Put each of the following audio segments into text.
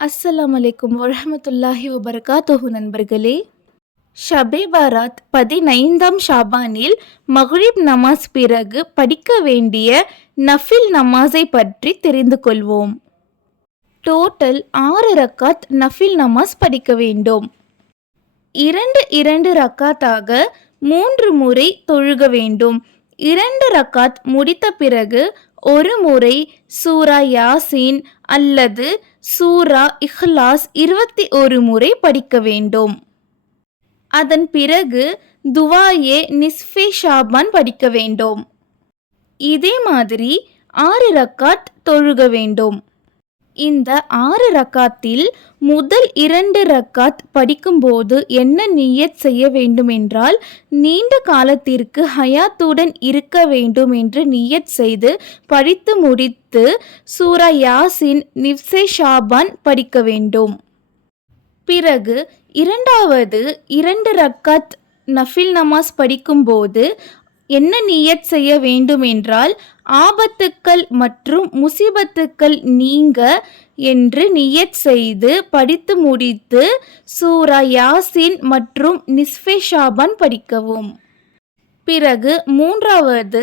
அஸ்ஸலாம் அலைக்கும் வரஹமத்துல்லாஹி தொகு நண்பர்களே. ஷபே பாராத் பதினைந்தாம் ஷாபானில் மஹ்ரிப் நமாஸ் பிறகு படிக்க வேண்டிய நஃபில் நமாஸை பற்றி தெரிந்து கொள்வோம். டோட்டல் ஆறு ரக்காத் நஃபில் நமாஸ் படிக்க வேண்டும். இரண்டு இரண்டு ரக்காத்தாக மூன்று முறை தொழுக வேண்டும். இரண்டு ரக்காத் முடித்த பிறகு ஒரு முறை சூரா யாசின் அல்லது சூரா இஹ்லாஸ் இருபத்தி ஒரு முறை படிக்க வேண்டும். அதன் பிறகு துவாயே நிஸ்ஃபே ஷாபான் படிக்க வேண்டும். இதே மாதிரி ஆறு ரக்காத் தொழுக வேண்டும். இந்த ஆறு ரக்காத்தில் முதல் இரண்டு ரக்காத் படிக்கும்போது என்ன நீயத் செய்ய வேண்டும் என்றால் நீண்ட காலத்திற்கு ஹயாத்துடன் இருக்க வேண்டும் என்று நீயத் செய்து படித்து முடித்து சூரா யாசின் நிவ்சே ஷாபான் படிக்க வேண்டும். பிறகு இரண்டாவது இரண்டு ரக்காத் நஃபில் நமாஸ் படிக்கும்போது என்ன நீயத் செய்ய வேண்டும் என்றால் ஆபத்துக்கள் மற்றும் முசிபத்துக்கள் நீங்க என்று நியத் செய்து படித்து முடித்து சூரா யாசின் மற்றும் நிஸ்ஃபே ஷாபான் படிக்கவும். பிறகு மூன்றாவது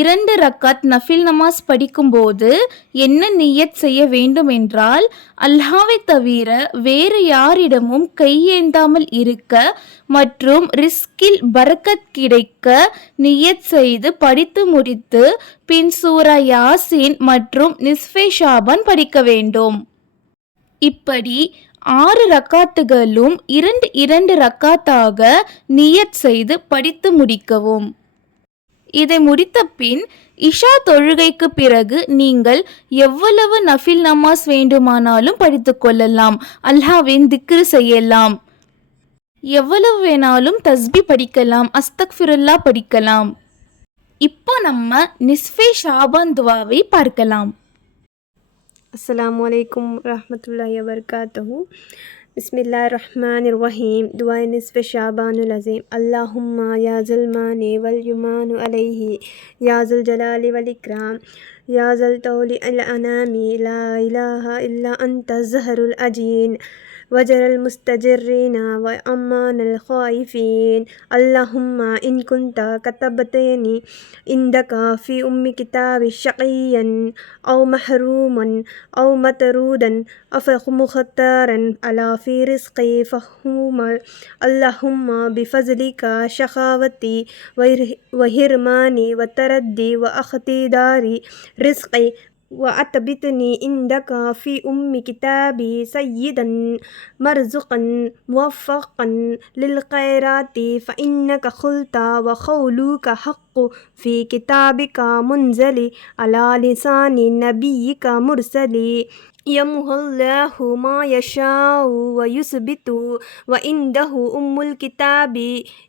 இரண்டு ரக்காத் நஃபில் நமாஸ் படிக்கும்போது என்ன நியத் செய்ய வேண்டும் என்றால் அல்லாவை தவிர வேறு யாரிடமும் கையேந்தாமல் இருக்க மற்றும் ரிஸ்கில் பரக்கத் கிடைக்க நியத் செய்து படித்து முடித்து பின் சூரா யாசின் மற்றும் நிஸ்ஃபே ஷாபான் படிக்க வேண்டும். இப்படி ஆறு ரக்காத்துகளும் இரண்டு இரண்டு ரக்காத்தாக நியத் செய்து படித்து முடிக்கவும். இதை முடித்த பின் இஷா தொழுகைக்கு பிறகு நீங்கள் எவ்வளவு நஃபில் நமாஸ் வேண்டுமானாலும் படித்து கொள்ளலாம். அல்லாவின் திக்ரு செய்யலாம். எவ்வளவு வேணாலும் தஸ்பி படிக்கலாம் அஸ்தக்ஃபிருல்லா படிக்கலாம். இப்போ நம்ம நிஸ்ஃபே ஷாபான் துவாவை பார்க்கலாம். السلام عليكم ورحمة الله وبركاته. بسم الله الرحمن الرحيم. دعاء نصف شعبان العظيم. اللهم يا ذا المان واليمان عليه يا ذا الجلال والإكرام يا ذا الطول الأنام لا إله إلا أنت الزهر الأجين وجر المستجرين وأمان الخائفين. اللهم إن كنت كتبتني عندك في أم كتاب شقيا أو محروما أو مترودا أو مختارا على في رزقي فهما اللهم بفضلك شخاوتي وهرماني وتردي وأختداري رزقي وأثبتني عندك في أم كتابي سيدا مرزقا موفقا للخيرات فإنك خلت وقولك حق في كتابك منزل على لسان نبيك مرسل. يمه الله ما يشاء ويثبت وعنده أم الكتاب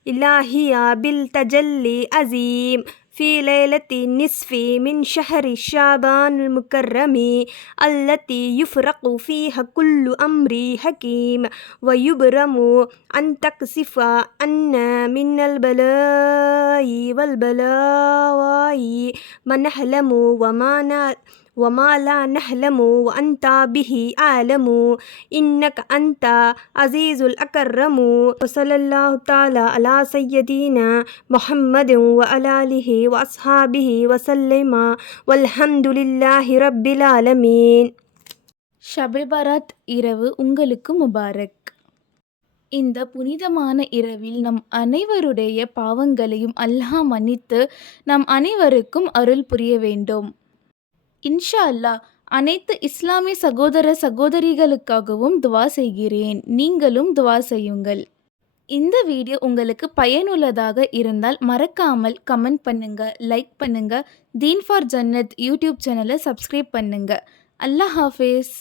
إلهي بالتجلي عظيم. في ليلة النصف من شهر شعبان المكرم التي يفرق فيها كل أمر حكيم ويبرم أن تكسف أن من البلاء والبلاء ما نحلم وما وما لا نحلم وأنت به أعلم إنك أنت عزيز الأكرم وصلى الله تعالى على سيدنا محمد وعلى آله وأصحابه وسلم والحمد لله رب العالمين ஷபே பாராத் இரவு உங்களுக்கு முபாரக் இந்த புனிதமான இரவில் நம் அனைவருடைய பாவங்களையும் அல்லாஹ் மன்னித்து நம் அனைவருக்கும் அருள் புரிய வேண்டும் இன்ஷா அல்லாஹ் அனைத்து இஸ்லாமிய சகோதர சகோதரிகளுக்காகவும் துவா செய்கிறேன். நீங்களும் துவா செய்யுங்கள். இந்த வீடியோ உங்களுக்கு பயனுள்ளதாக இருந்தால் மறக்காமல் கமெண்ட் பண்ணுங்க லைக் பண்ணுங்க. தீன் ஃபார் ஜன்னத் யூடியூப் சேனலை சப்ஸ்கிரைப் பண்ணுங்க. அல்லாஹ் ஹாஃபிஸ்.